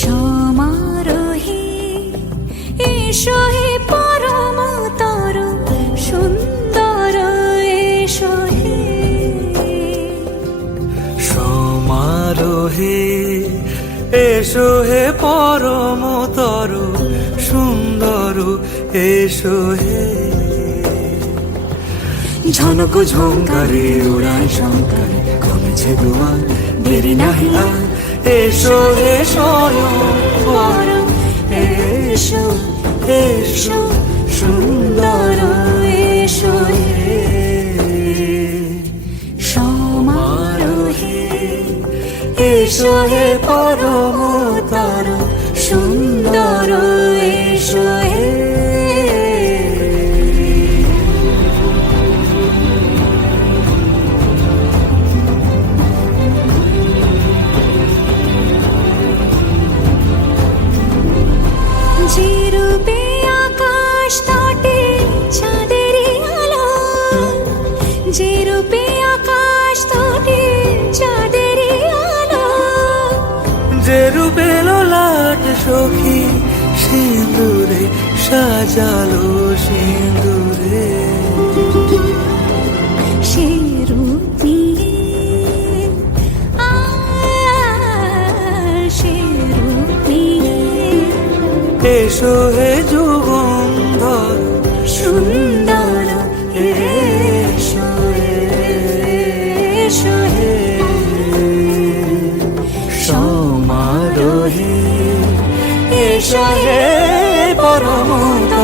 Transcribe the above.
সমারোহে এসো হে পরমতর সুন্দর এসো হে। সমারোহে এসো হে পরমতর সুন্দর এসো হে। ঝনক ঝঙ্কারে উড়ায় শঙ্কর কমেছে দুয়ার দেরি নাহি আর। এসো হে স্বয়ং পরম এসো এসো সুন্দর এসো হে। সমারোহে এসো হে পরমতর সুন্দর এসো হে। যে রূপে আকাশ তটে চাঁদেরই আলো, যে রূপে আকাশ তটে চাঁদেরই আলো, যে রূপে ললাট সখী সিঁদুরে সাজালো সিঁদুরে। সে রূপ নিয়ে সে রূপ নিয়ে এসো হে যুগন্ধর সুন্দর এসো এসো হে। সমারোহে এসো হে পরমতর